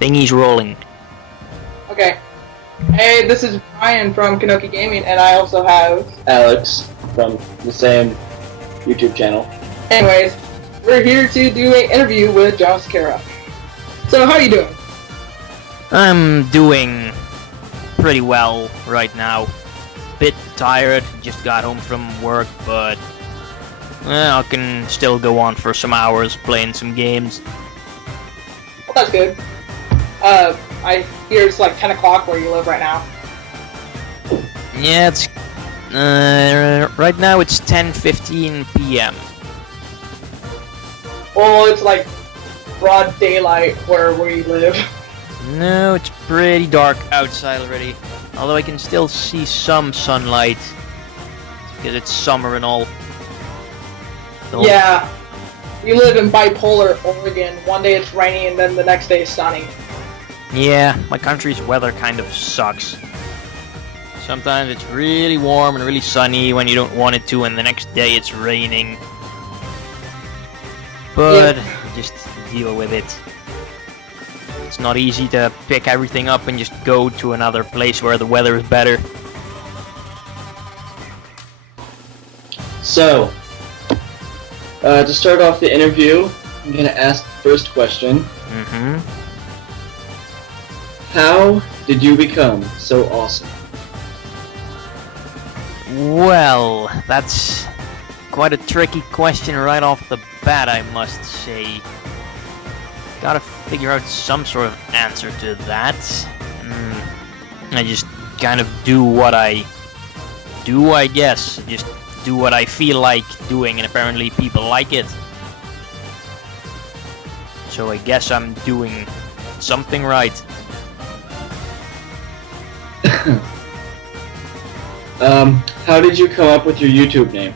Thingy's rolling. Okay. Hey, this is Brian from Kinoki Gaming, and I also have Alex from the same YouTube channel. Anyways, we're here to do an interview with GeneralSecura. So, how are you doing? I'm doing pretty well right now. Bit tired, just got home from work, but I can still go on for some hours playing some games. Well, that's good. I hear it's like 10 o'clock where you live right now. Yeah, it's right now it's 10:15 p.m. Well, it's like broad daylight where we live. No, it's pretty dark outside already. Although I can still see some sunlight because it's summer and all. Yeah, we live in bipolar Oregon. One day it's rainy and then the next day it's sunny. Yeah, my country's weather kind of sucks. Sometimes it's really warm and really sunny when you don't want it to, and the next day it's raining. But just deal with it. It's not easy to pick everything up and just go to another place where the weather is better. So, to start off the interview, I'm going to ask the first question. How did you become so awesome? Well, that's quite a tricky question right off the bat, I must say. Gotta figure out some sort of answer to that. I just kind of do what I do, I guess. Just do what I feel like doing, and apparently people like it. So I guess I'm doing something right. How did you come up with your YouTube name?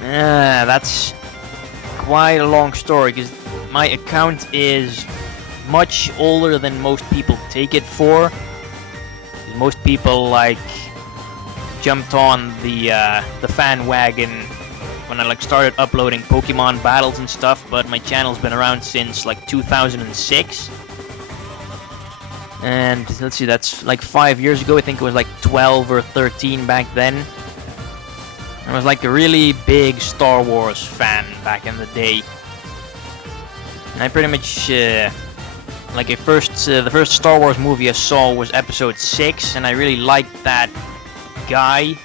That's quite a long story, because my account is much older than most people take it for. Most people like jumped on the fan wagon when I started uploading Pokemon battles and stuff, but my channel's been around since like 2006. And let's see, that's like 5 years ago. I think it was like 12 or 13 back then. I was like a really big Star Wars fan back in the day. And I pretty much like the first Star Wars movie I saw was Episode 6, and I really liked that guy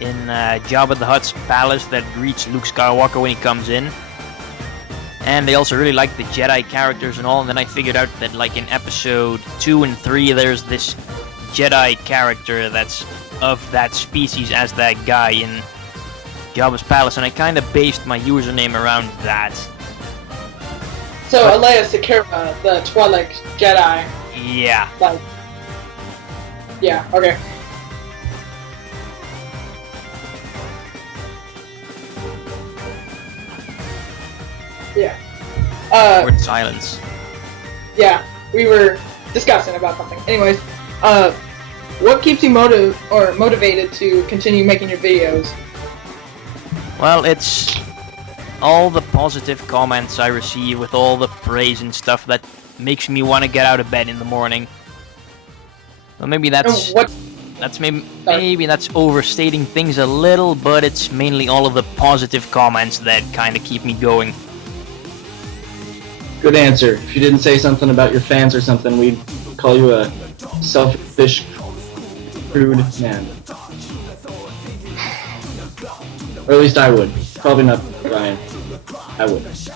in Jabba the Hutt's palace that greets Luke Skywalker when he comes in. And I also really liked the Jedi characters and all, and then I figured out that like in Episode 2 and 3 there's this Jedi character that's of that species as that guy in Jabba's palace, and I kind of based my username around that. So, Secura, the Twi'lek Jedi. Yeah. Like, yeah, okay. Yeah. Word silence. Yeah, we were discussing about something. Anyways, what keeps you motivated to continue making your videos? Well, it's all the positive comments I receive with all the praise and stuff that makes me want to get out of bed in the morning. Well, maybe that's maybe that's overstating things a little, but it's mainly all of the positive comments that kind of keep me going. Good answer. If you didn't say something about your fans or something, we'd call you a selfish, crude man. Or at least I would. Probably not Ryan. I would. That's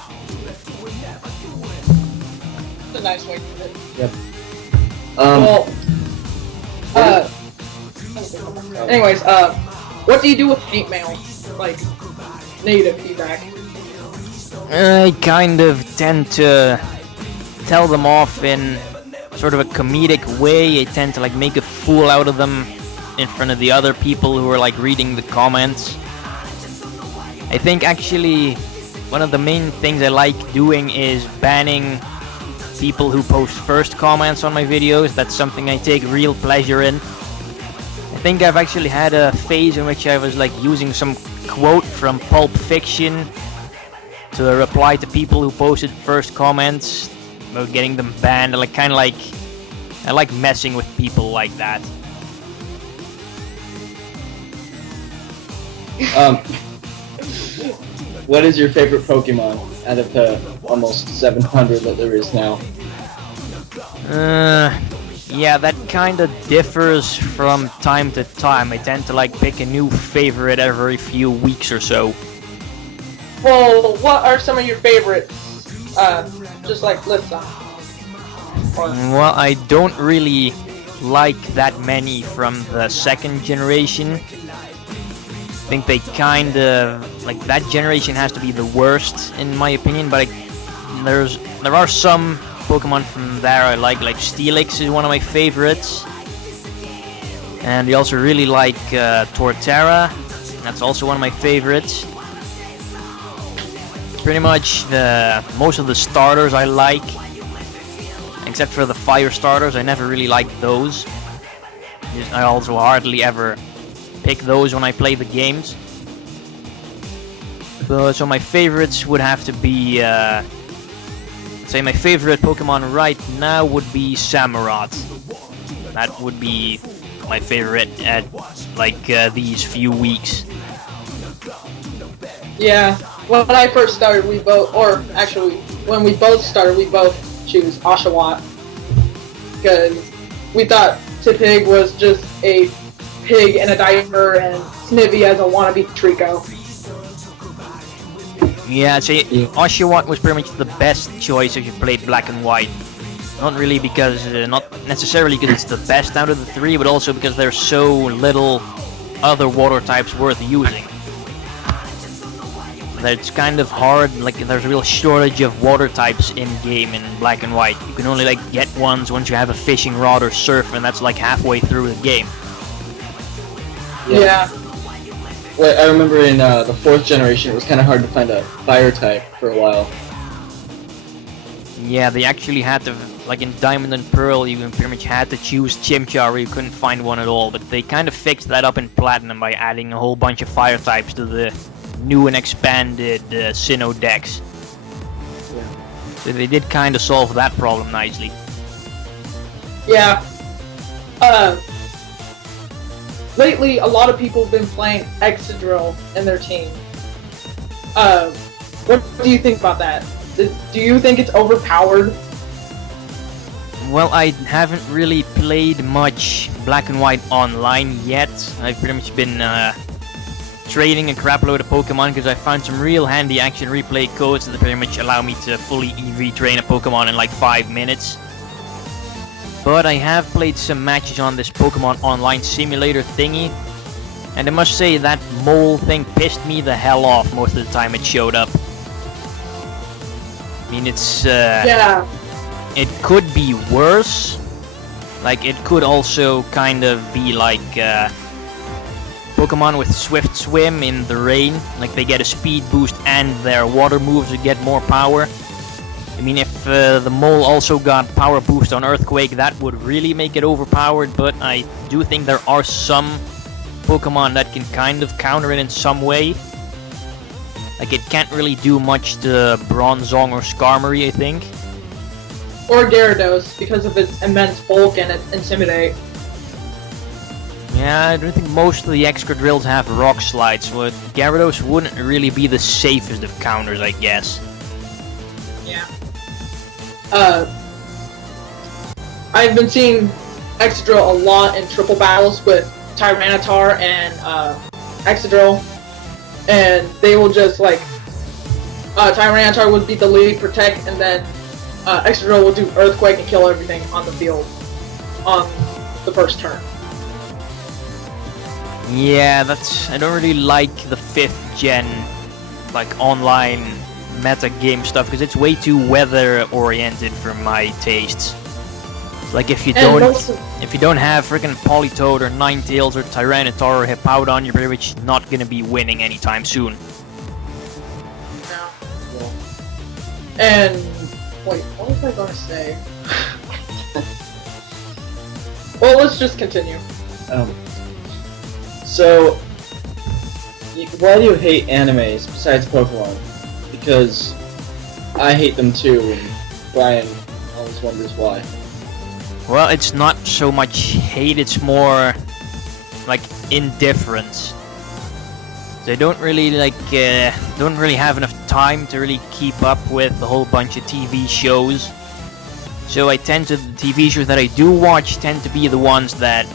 a nice way to put it. Yep. Anyways, what do you do with hate mail? Like, negative feedback. I kind of tend to tell them off in sort of a comedic way. I tend to like make a fool out of them in front of the other people who are like reading the comments. I think actually one of the main things I like doing is banning people who post first comments on my videos. That's something I take real pleasure in. I think I've actually had a phase in which I was like using some quote from Pulp Fiction to reply to people who posted first comments. about getting them banned. I like messing with people like that. What is your favorite Pokemon out of the almost 700 that there is now? Yeah, that kind of differs from time to time. I tend to like pick a new favorite every few weeks or so. Well, what are some of your favorites? Just like list them. Well, I don't really like that many from the second generation. I think they kind of like that generation has to be the worst in my opinion. But there are some Pokemon from there I like Steelix is one of my favorites, and I also really like Torterra. That's also one of my favorites. Pretty much most of the starters I like, except for the fire starters. I never really liked those. I also hardly ever pick those when I play the games. So my favorites would have to be, say my favorite Pokemon right now would be Samurott. That would be my favorite at these few weeks. Yeah. When I first started, when we both started, we both choose Oshawott. Because we thought Tipig was just a pig in a diaper and Snivy as a wannabe Trico. Yeah, I'd say Oshawott was pretty much the best choice if you played Black and White. Not really because, not necessarily because it's the best out of the three, but also because there's so little other water types worth using. It's kind of hard, like there's a real shortage of water types in game in Black and White. You can only get ones once you have a fishing rod or surf, and that's halfway through the game. Yeah. Well, I remember in the 4th generation it was kind of hard to find a fire type for a while. Yeah, they actually had to, in Diamond and Pearl, you pretty much had to choose Chimchar, or you couldn't find one at all. But they kind of fixed that up in Platinum by adding a whole bunch of fire types to the new and expanded Sinnoh Dex. Yeah. So they did kind of solve that problem nicely. Yeah. Lately, a lot of people have been playing Excadrill in their team. What do you think about that? Do you think it's overpowered? Well, I haven't really played much Black and White online yet. I've pretty much been trading a crap load of Pokemon because I found some real handy action replay codes that pretty much allow me to fully EV train a Pokemon in 5 minutes. But I have played some matches on this Pokemon Online Simulator thingy, and I must say that mole thing pissed me the hell off most of the time it showed up. I mean, it's Yeah. it could be worse. It could also kind of be Pokemon with Swift Swim in the rain. They get a speed boost and their water moves get more power. I mean, if the mole also got power boost on Earthquake, that would really make it overpowered, but I do think there are some Pokemon that can kind of counter it in some way. It can't really do much to Bronzong or Skarmory, I think. Or Gyarados, because of its immense bulk and its Intimidate. Yeah, I don't think most of the Excadrills have Rock Slides, so Gyarados wouldn't really be the safest of counters, I guess. Yeah. I've been seeing Excadrill a lot in triple battles with Tyranitar and Excadrill, and they will just Tyranitar would be the lead protect, and then Excadrill will do Earthquake and kill everything on the field on the first turn. Yeah, I don't really like the 5th gen, online meta game stuff, because it's way too weather oriented for my tastes. If you don't have freaking Politoed or Ninetales or Tyranitar or Hippowdon, you're pretty much not gonna be winning anytime soon. No. And wait, what was I gonna say? Well, let's just continue. So, why do you hate animes besides Pokemon? Because I hate them too, and Brian always wonders why. Well, it's not so much hate, it's more like indifference. They don't really don't really have enough time to really keep up with a whole bunch of TV shows. So the TV shows that I do watch tend to be the ones that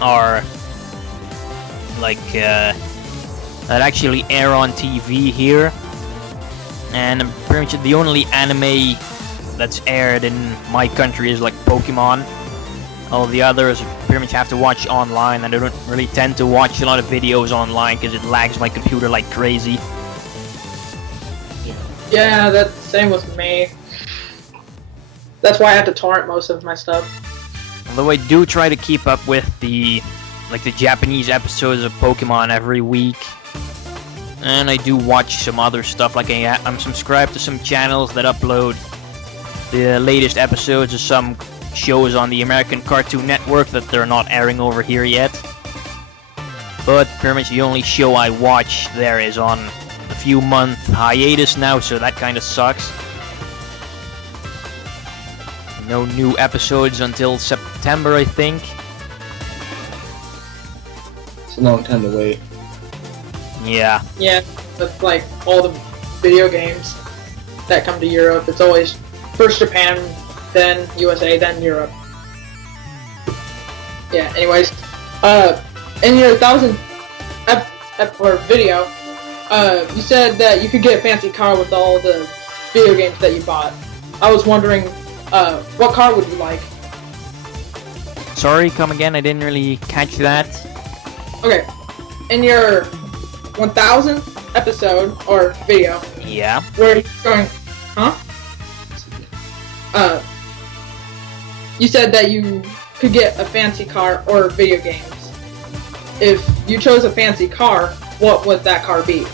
are like that actually air on TV here. And pretty much the only anime that's aired in my country is like Pokémon. All the others pretty much have to watch online, and I don't really tend to watch a lot of videos online because it lags my computer like crazy. Yeah, that's the same with me. That's why I have to torrent most of my stuff. Although I do try to keep up with the Japanese episodes of Pokemon every week. And I do watch some other stuff, like I'm subscribed to some channels that upload the latest episodes of some shows on the American Cartoon Network that they're not airing over here yet. But pretty much the only show I watch there is on a few month hiatus now, so that kind of sucks. No new episodes until September, I think. It's a long time to wait. Yeah. Yeah, that's like all the video games that come to Europe. It's always first Japan, then USA, then Europe. Yeah, anyways. In your 1,000 video, you said that you could get a fancy car with all the video games that you bought. I was wondering, what car would you like? Sorry, come again, I didn't really catch that. Okay, in your 1,000th episode, or video, Yeah. where you're going, huh? You said that you could get a fancy car or video games. If you chose a fancy car, what would that car be?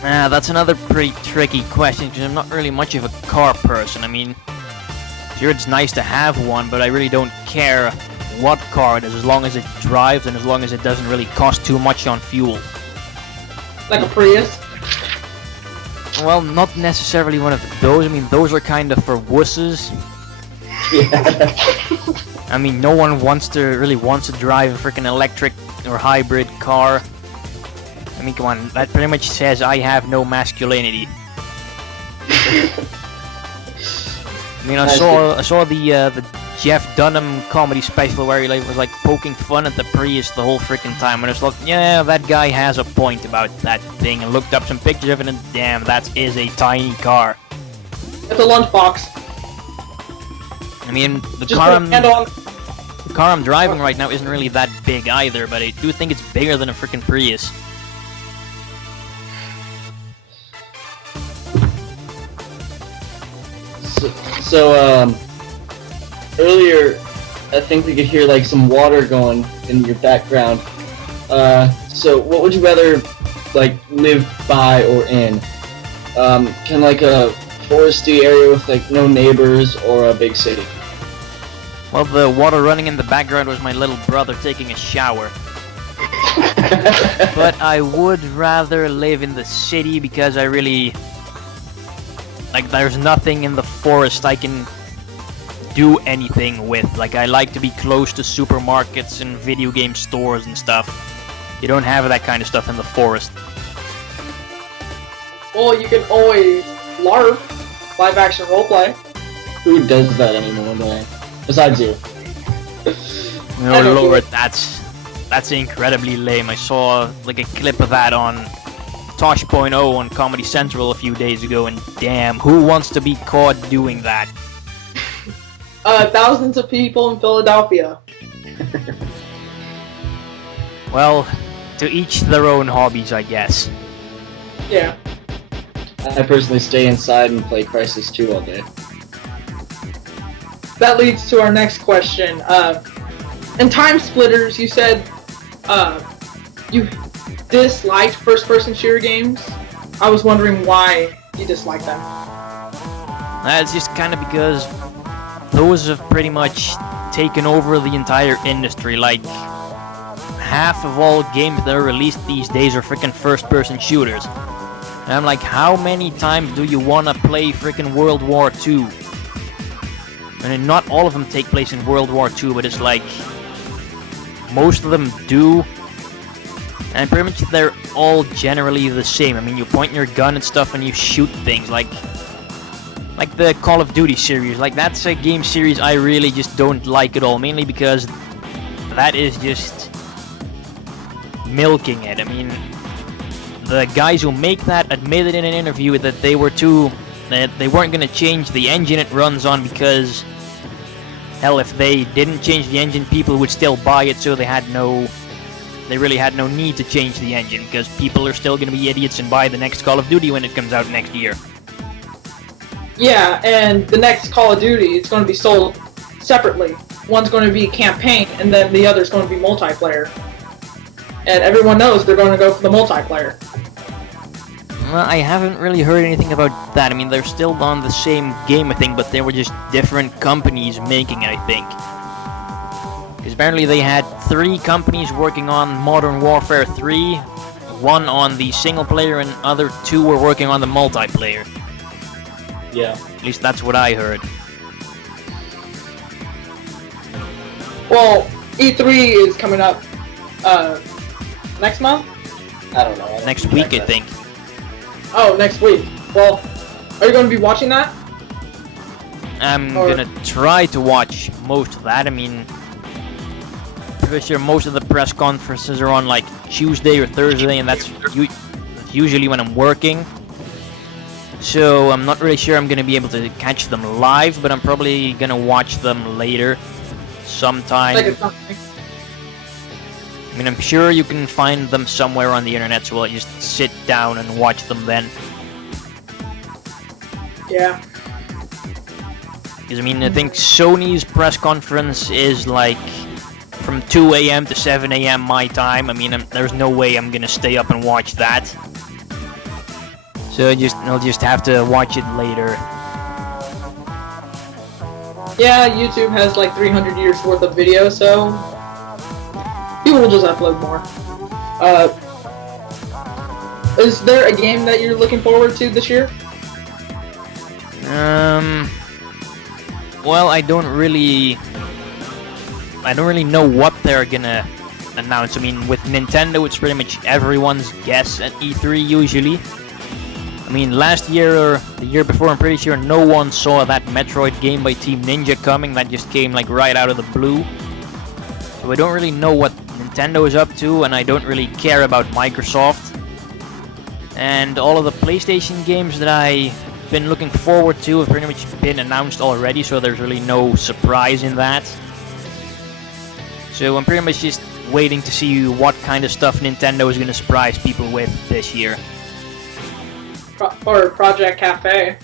That's another pretty tricky question, because I'm not really much of a car person. I mean, sure, it's nice to have one, but I really don't care what car it is, as long as it drives and as long as it doesn't really cost too much on fuel. Like a Prius? Well, not necessarily one of those. I mean, those are kind of for wusses. Yeah. I mean, no one really wants to drive a freaking electric or hybrid car. I mean, come on, that pretty much says I have no masculinity. I mean, I saw the Jeff Dunham comedy special where he was like poking fun at the Prius the whole freaking time, and it's like, yeah, that guy has a point about that thing, and looked up some pictures of it, and damn, that is a tiny car. It's a lunchbox. I mean, the Just car put a handle on. the car I'm driving right now isn't really that big either, but I do think it's bigger than a freaking Prius. So, earlier, I think we could hear like some water going in your background. So what would you rather like live by or in? Can like a foresty area with like no neighbors, or a big city? Well, the water running in the background was my little brother taking a shower. But I would rather live in the city because I really... like, there's nothing in the forest I can do anything with. Like, I like to be close to supermarkets and video game stores and stuff. You don't have that kind of stuff in the forest. Well, you can always LARP, live action roleplay. Who does that anymore, man? Besides you. Oh lord, that's incredibly lame. I saw like a clip of that on Tosh.0 on Comedy Central a few days ago, and damn, who wants to be caught doing that? Thousands of people in Philadelphia. Well, to each their own hobbies, I guess. Yeah. I personally stay inside and play Crisis 2 all day. That leads to our next question. In Time Splitters, you said you disliked first-person shooter games. I was wondering why you disliked them. That's just kind of because those have pretty much taken over the entire industry. Like, half of all games that are released these days are freaking first-person shooters. And I'm like, how many times do you want to play freaking World War II? And not all of them take place in World War II, but it's like most of them do. And pretty much they're all generally the same. I mean, you point your gun and stuff and you shoot things like the Call of Duty series. Like, that's a game series I really just don't like at all, mainly because that is just milking it. I mean, the guys who make that admitted in an interview that they weren't going to change the engine it runs on because, hell, if they didn't change the engine, people would still buy it, so they really had no need to change the engine, because people are still going to be idiots and buy the next Call of Duty when it comes out next year. Yeah, and the next Call of Duty, it's going to be sold separately. One's going to be campaign, and then the other's going to be multiplayer. And everyone knows they're going to go for the multiplayer. Well, I haven't really heard anything about that. I mean, they're still on the same game, I think, but they were just different companies making it, I think. Because apparently they had 3 companies working on Modern Warfare 3, 1 on the single player, and other 2 were working on the multiplayer. Yeah. At least that's what I heard. Well, E3 is coming up next month? I don't know. Next week, I think. Oh, next week. Well, are you going to be watching that? I'm gonna try to watch most of that. I mean, pretty sure most of the press conferences are on like Tuesday or Thursday, and that's usually when I'm working. So I'm not really sure I'm gonna be able to catch them live, but I'm probably gonna watch them later, sometime. I mean, I'm sure you can find them somewhere on the internet, so I'll just sit down and watch them then. Yeah. Because, I mean, I think Sony's press conference is like from 2 AM to 7 AM my time. I mean, there's no way I'm gonna stay up and watch that. So I'll just have to watch it later. Yeah, YouTube has like 300 years worth of video, so people will just upload more. Is there a game that you're looking forward to this year? Well, I don't really know what they're gonna announce. I mean, with Nintendo, it's pretty much everyone's guess at E3 usually. I mean, last year or the year before, I'm pretty sure no one saw that Metroid game by Team Ninja coming. That just came like right out of the blue. So I don't really know what Nintendo is up to, and I don't really care about Microsoft. And all of the PlayStation games that I've been looking forward to have pretty much been announced already, so there's really no surprise in that. So I'm pretty much just waiting to see what kind of stuff Nintendo is going to surprise people with this year. Or Project Cafe.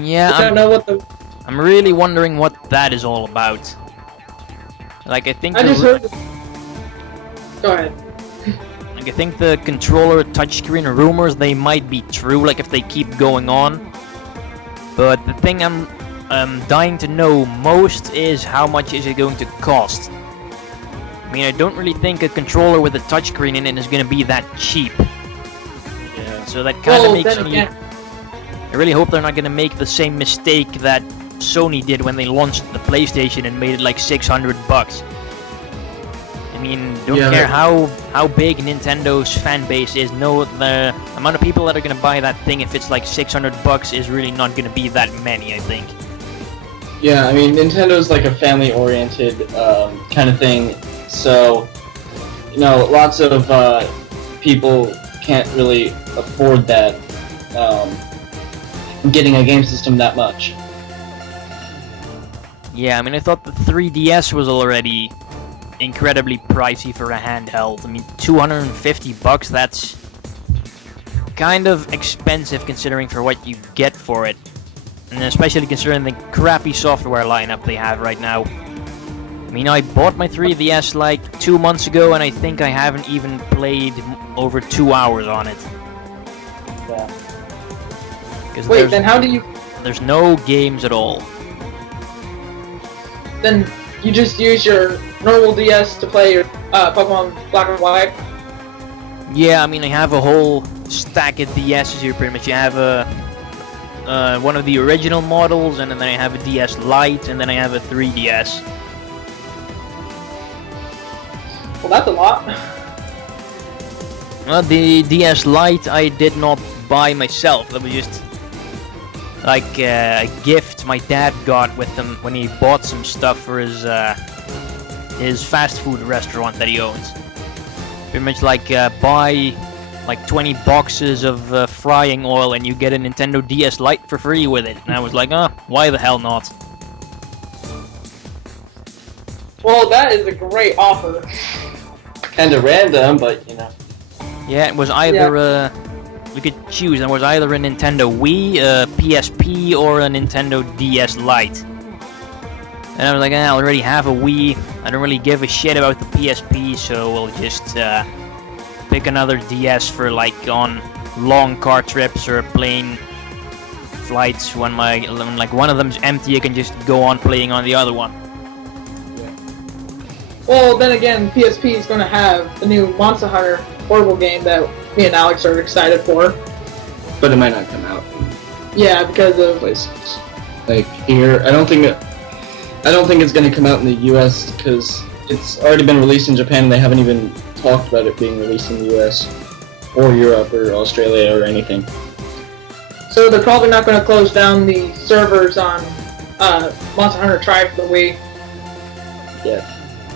Yeah, I don't know what the... I'm really wondering what that is all about. Like, I think... I just heard... Go ahead. Like, I think the controller touchscreen rumors, they might be true, like, if they keep going on. But the thing I'm dying to know most is how much is it going to cost. I mean, I don't really think a controller with a touchscreen in it is going to be that cheap. Yeah. So that kind of makes me... I really hope they're not going to make the same mistake that Sony did when they launched the PlayStation and made it like $600. I mean, don't care how big Nintendo's fan base is. No, the amount of people that are going to buy that thing if it's like $600 is really not going to be that many, I think. Yeah, I mean, Nintendo's like a family-oriented kind of thing, so, you know, lots of people can't really afford that, getting a game system that much. Yeah, I mean, I thought the 3DS was already incredibly pricey for a handheld. I mean, $250, that's kind of expensive considering for what you get for it. And especially considering the crappy software lineup they have right now. I mean, I bought my 3DS like 2 months ago, and I think I haven't even played over 2 hours on it. Yeah. Wait, then how do you... There's no games at all. Then you just use your normal DS to play your Pokemon Black and White? Yeah, I mean, I have a whole stack of DSs here, pretty much. You have a one of the original models, and then I have a DS Lite, and then I have a 3DS. Well, that's a lot. Well, the DS Lite I did not buy myself. That was just like a gift my dad got with him when he bought some stuff for his fast food restaurant that he owns. Pretty much like buy like 20 boxes of frying oil and you get a Nintendo DS Lite for free with it. And I was like, oh, why the hell not? Well, that is a great offer. Kinda random, but you know. Yeah, it was either we could choose. It was either a Nintendo Wii, a PSP, or a Nintendo DS Lite. And I was like, I already have a Wii. I don't really give a shit about the PSP, so we'll just pick another DS for like on long car trips or plane flights. When like one of them's empty, I can just go on playing on the other one. Well, then again, PSP is going to have the new Monster Hunter portable game that me and Alex are excited for. But it might not come out Yeah, because of places like here. I don't think it's going to come out in the U.S. because it's already been released in Japan and they haven't even talked about it being released in the U.S. or Europe or Australia or anything. So they're probably not going to close down the servers on Monster Hunter Tri for the Wii. Yeah.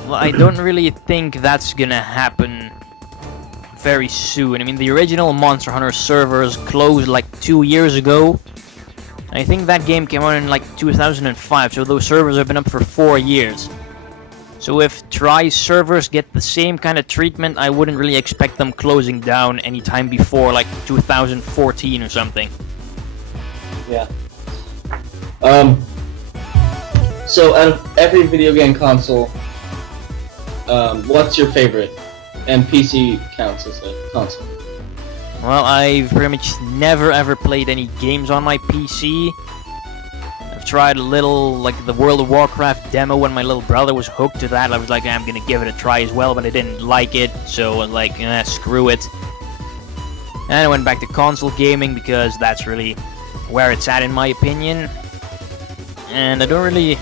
Well, I don't really think that's gonna happen very soon. I mean, the original Monster Hunter servers closed like 2 years ago. I think that game came out in like 2005, so those servers have been up for 4 years. So if Tri servers get the same kind of treatment, I wouldn't really expect them closing down anytime before like 2014 or something. Yeah. So out of every video game console, what's your favorite? And PC counts as a console. Well, I've pretty much never ever played any games on my PC. I've tried a little, like the World of Warcraft demo when my little brother was hooked to that. I was like, I'm gonna give it a try as well, but I didn't like it, so I was like, screw it. And I went back to console gaming because that's really where it's at in my opinion. And I don't really...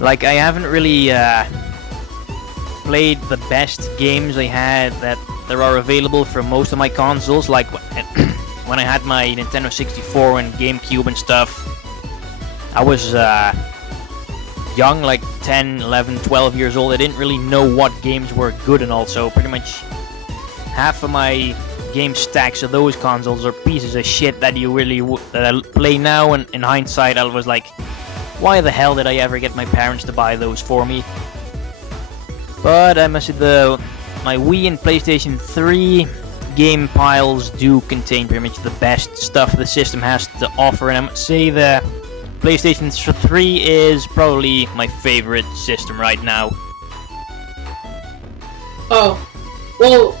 Like, I haven't really played the best games I had that there are available for most of my consoles, like when I had my Nintendo 64 and GameCube and stuff. I was young, like 10, 11, 12 years old. I didn't really know what games were good and all, so pretty much half of my game stacks of those consoles are pieces of shit that you really that I play now, and in hindsight I was like, why the hell did I ever get my parents to buy those for me? But I must say my Wii and PlayStation 3 game piles do contain pretty much the best stuff the system has to offer, and I must say the PlayStation 3 is probably my favorite system right now. Oh, well,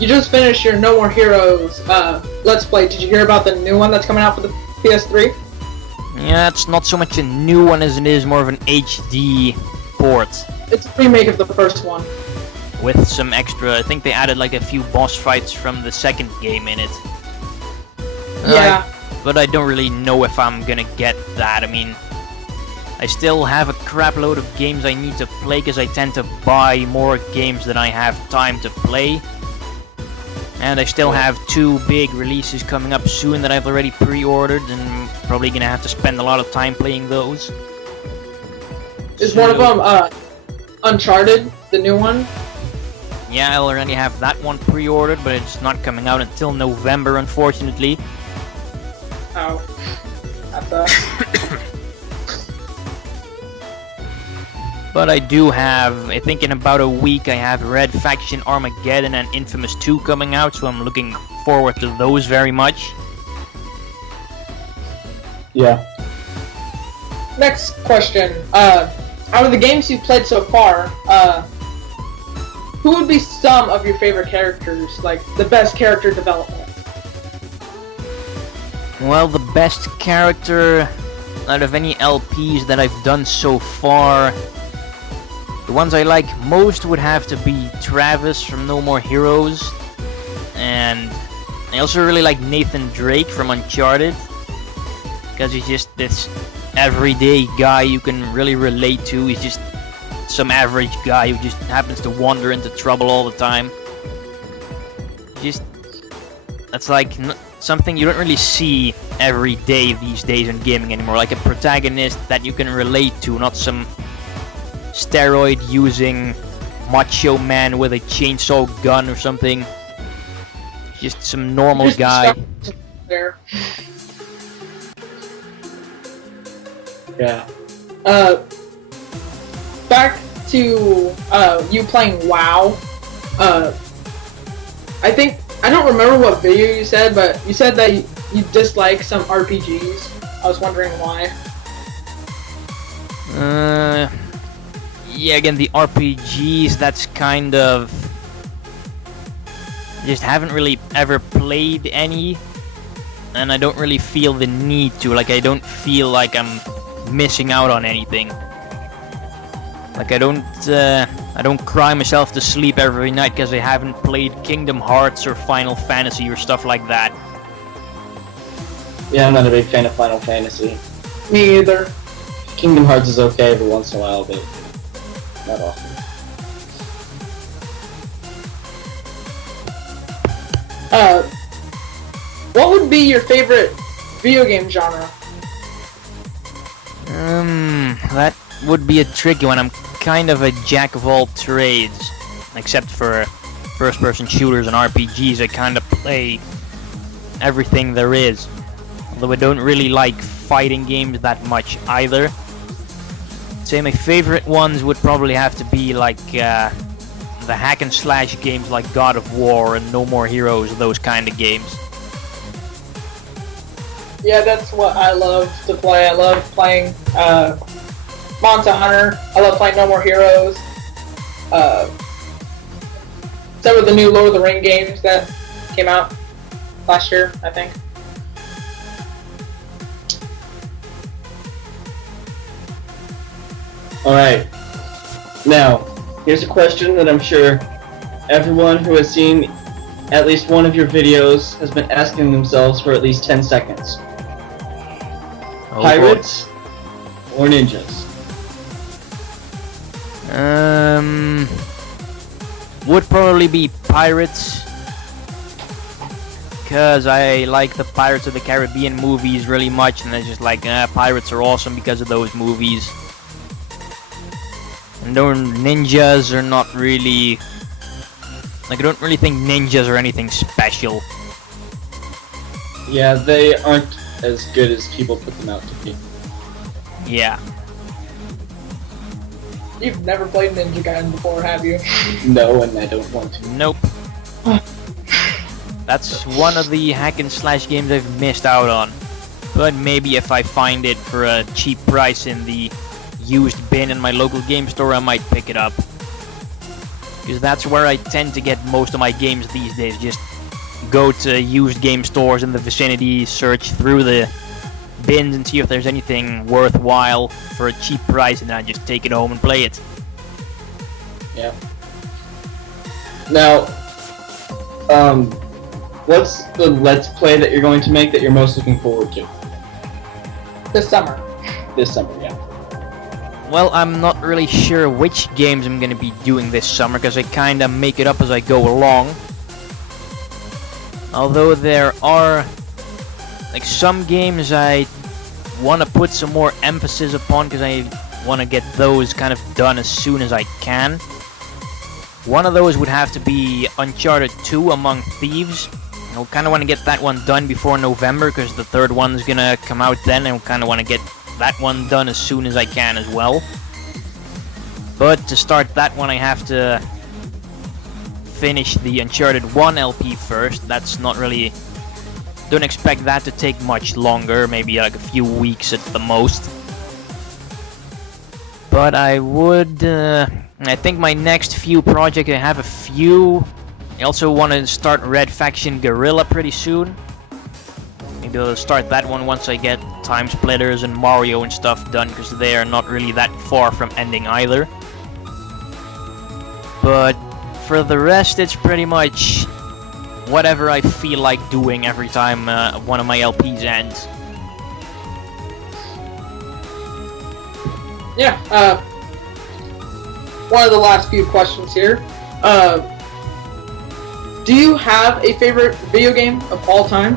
you just finished your No More Heroes Let's Play. Did you hear about the new one that's coming out for the PS3? Yeah, it's not so much a new one as it is more of an HD port. It's a remake of the first one. With some extra, I think they added like a few boss fights from the second game in it. Yeah. But I don't really know if I'm gonna get that. I mean, I still have a crap load of games I need to play because I tend to buy more games than I have time to play. And I still have 2 big releases coming up soon that I've already pre-ordered, and probably gonna have to spend a lot of time playing those. Is one of them Uncharted, the new one? Yeah, I already have that one pre-ordered, but it's not coming out until November, unfortunately. Oh, that's But I do have, I think in about a week, I have Red Faction, Armageddon, and Infamous 2 coming out, so I'm looking forward to those very much. Yeah. Next question. Out of the games you've played so far, who would be some of your favorite characters, like the best character development? Well, the best character out of any LPs that I've done so far, the ones I like most would have to be Travis from No More Heroes, and I also really like Nathan Drake from Uncharted, because he's just this everyday guy you can really relate to. He's just some average guy who just happens to wander into trouble all the time. Just, that's like something you don't really see every day these days in gaming anymore. Like a protagonist that you can relate to, not some steroid using macho man with a chainsaw gun or something. Just some normal guy. There. Yeah. Back to you playing WoW. I don't remember what video you said, but you said that you dislike some RPGs. I was wondering why. Yeah, again, the RPGs, that's kind of... I just haven't really ever played any, and I don't really feel the need to. Like, I don't feel like I'm missing out on anything. Like, I don't cry myself to sleep every night because I haven't played Kingdom Hearts or Final Fantasy or stuff like that. Yeah, I'm not a big fan of Final Fantasy. Me either. Kingdom Hearts is okay every once in a while, but not often. What would be your favorite video game genre? That would be a tricky one. I'm kind of a jack of all trades, except for first-person shooters and RPGs. I kind of play everything there is, although I don't really like fighting games that much either. I'd say my favorite ones would probably have to be like the hack and slash games like God of War and No More Heroes, those kind of games. Yeah, that's what I love to play. I love playing Monster Hunter. I love playing No More Heroes. Some of the new Lord of the Ring games that came out last year, I think. Alright. Now, here's a question that I'm sure everyone who has seen at least one of your videos has been asking themselves for at least 10 seconds. Oh, Pirates or ninjas? Would probably be pirates, because I like the Pirates of the Caribbean movies really much, and it's just like, pirates are awesome because of those movies. And though ninjas are not really, like, I don't really think ninjas are anything special. Yeah, they aren't as good as people put them out to be. Yeah. You've never played Ninja Gaiden before, have you? No, and I don't want to. Nope. That's one of the hack and slash games I've missed out on. But maybe if I find it for a cheap price in the used bin in my local game store, I might pick it up. Because that's where I tend to get most of my games these days. Just go to used game stores in the vicinity, search through the bins and see if there's anything worthwhile for a cheap price, and then I just take it home and play it. Yeah. Now, what's the Let's Play that you're going to make that you're most looking forward to? This summer. This summer, yeah. Well, I'm not really sure which games I'm gonna be doing this summer, because I kinda make it up as I go along. Although there are, like, some games I want to put some more emphasis upon, because I want to get those kind of done as soon as I can. One of those would have to be Uncharted 2 Among Thieves. I kind of want to get that one done before November, because the third one's gonna come out then, and I kind of want to get that one done as soon as I can as well. But to start that one, I have to finish the Uncharted 1 LP first. That's not really... Don't expect that to take much longer, maybe like a few weeks at the most. But I would... I think my next few projects, I have a few. I also want to start Red Faction Guerrilla pretty soon. Maybe I'll start that one once I get Time Splitters and Mario and stuff done, because they are not really that far from ending either. But for the rest, it's pretty much whatever I feel like doing every time one of my LPs ends. Yeah, one of the last few questions here. Do you have a favorite video game of all time?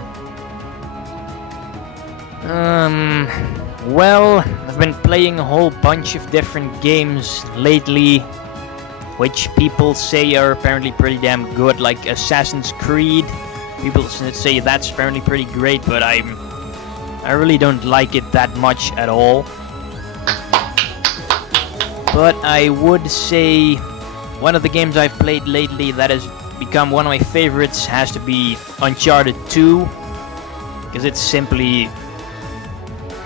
Well, I've been playing a whole bunch of different games lately, which people say are apparently pretty damn good, like Assassin's Creed. People say that's apparently pretty great, but I really don't like it that much at all. But I would say one of the games I've played lately that has become one of my favorites has to be Uncharted 2, because it's simply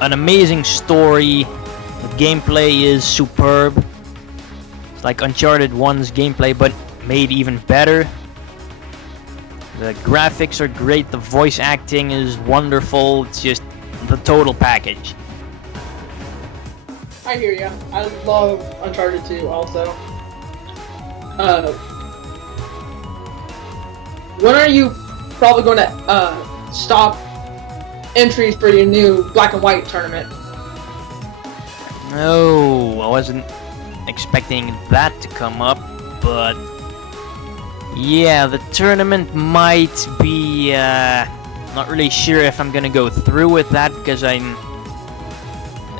an amazing story. The gameplay is superb. It's like Uncharted 1's gameplay, but made even better. The graphics are great, the voice acting is wonderful, it's just the total package. I hear ya. I love Uncharted 2 also. When are you probably going to stop entries for your new black and white tournament? No, I wasn't expecting that to come up, but yeah, the tournament might be, not really sure if I'm gonna go through with that, because I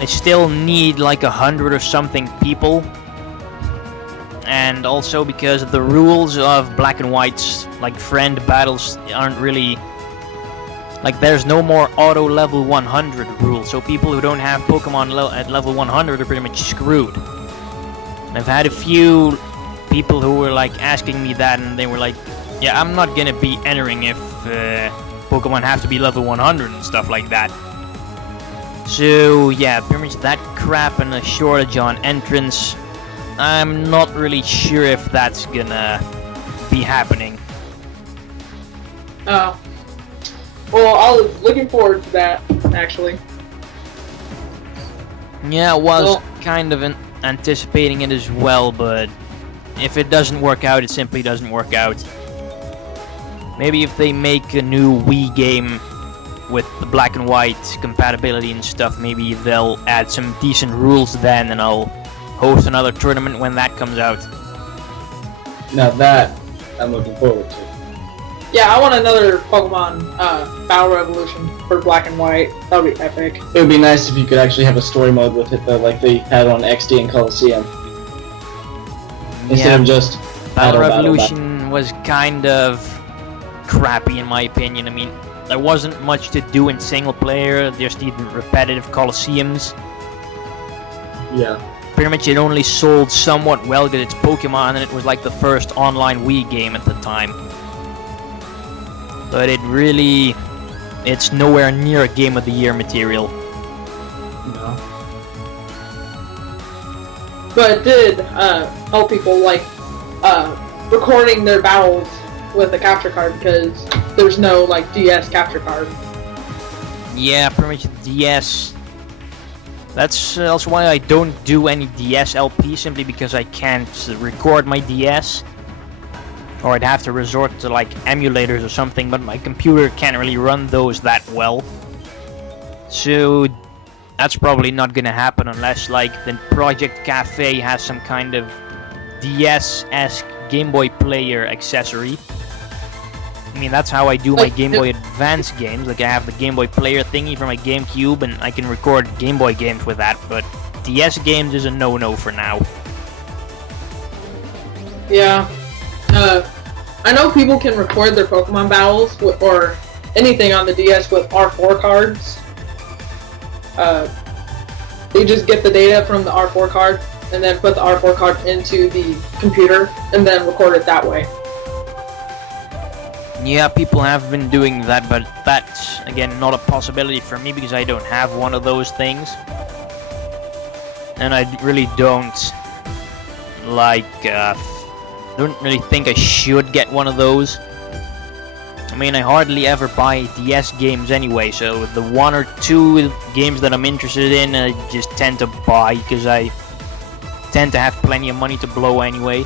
still need like 100 or something people, and also because the rules of black and white's like friend battles aren't really, like there's no more auto level 100 rule, so people who don't have Pokemon at level 100 are pretty much screwed. And I've had a few people who were like asking me that, and they were like, yeah, I'm not gonna be entering if Pokemon have to be level 100 and stuff like that. So yeah, pretty much that crap and a shortage on entrance. I'm not really sure if that's gonna be happening. Oh. Well, I was looking forward to that, actually. Yeah, I was kind of anticipating it as well, but if it doesn't work out, it simply doesn't work out. Maybe if they make a new Wii game with the black and white compatibility and stuff, maybe they'll add some decent rules then, and I'll host another tournament when that comes out. Now that I'm looking forward to. Yeah, I want another Pokemon Battle Revolution for black and white. That would be epic. It would be nice if you could actually have a story mode with it, though, like they had on XD and Coliseum. Instead of just Battle Revolution was kind of crappy in my opinion. I mean, there wasn't much to do in single player, just even repetitive Coliseums. Yeah. Pretty much it only sold somewhat well because it's Pokemon, and it was like the first online Wii game at the time. But it's nowhere near a Game of the Year material. No. But it did help people like recording their battles with a capture card, because there's no like DS capture card. Yeah, pretty much DS. That's also why I don't do any DS LP, simply because I can't record my DS. Or I'd have to resort to like emulators or something, but my computer can't really run those that well. So that's probably not gonna happen unless like the Project Cafe has some kind of DS-esque Game Boy player accessory. I mean, that's how I do my Game Boy Advance games. Like, I have the Game Boy player thingy for my GameCube, and I can record Game Boy games with that, but DS games is a no-no for now. Yeah. I know people can record their Pokemon battles or anything on the DS with R4 cards. They just get the data from the R4 card and then put the R4 card into the computer and then record it that way. Yeah, people have been doing that, but that's, again, not a possibility for me because I don't have one of those things. And I really don't don't really think I should get one of those. I mean, I hardly ever buy DS games anyway, so the one or two games that I'm interested in, I just tend to buy because I tend to have plenty of money to blow anyway.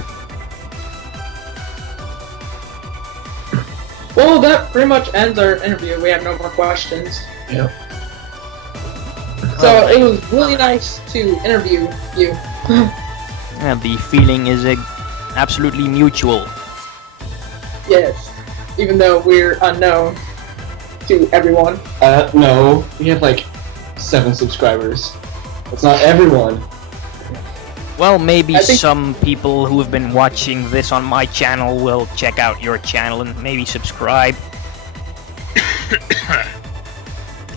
Well, that pretty much ends our interview. We have no more questions. Yep. So it was really nice to interview you. Yeah, the feeling is absolutely mutual. Yes, even though we're unknown to everyone. No, we have like 7 subscribers. That's not everyone. Well, maybe I think- some people who have been watching this on my channel will check out your channel and maybe subscribe.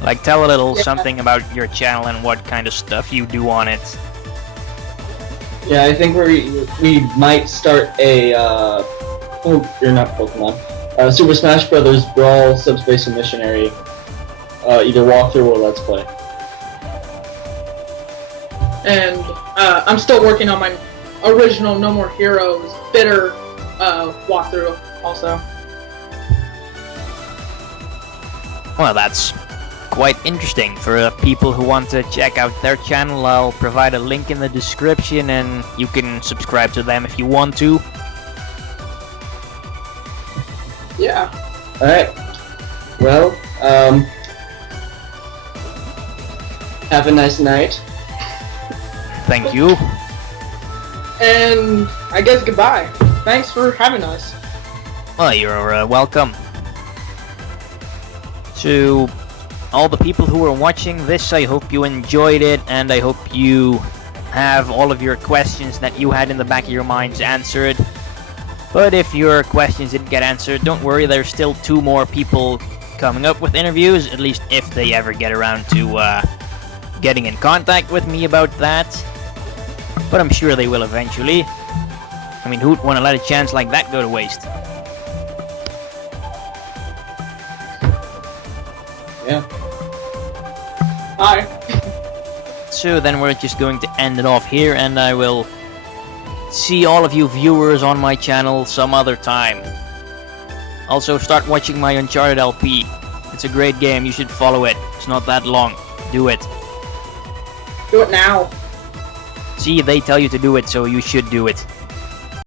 Like, tell a little Yeah. something about your channel and what kind of stuff you do on it. Yeah, I think we might start a oh, you're not Pokemon. Super Smash Brothers Brawl Subspace Missionary. Either walkthrough or let's play. And I'm still working on my original No More Heroes bitter walkthrough also. Well, that's quite interesting for people who want to check out their channel. I'll provide a link in the description and you can subscribe to them if you want to. Yeah. Alright. Well, have a nice night. Thank you. And I guess goodbye. Thanks for having us. Well, you're welcome. To all the people who are watching this, I hope you enjoyed it, and I hope you have all of your questions that you had in the back of your minds answered. But if your questions didn't get answered, don't worry, there's still 2 more people coming up with interviews, at least if they ever get around to getting in contact with me about that. But I'm sure they will eventually. I mean, who'd want to let a chance like that go to waste? Yeah. Bye. So then we're just going to end it off here, and I will see all of you viewers on my channel some other time. Also, start watching my Uncharted LP. It's a great game, you should follow it. It's not that long. Do it. Do it now. See, they tell you to do it, so you should do it.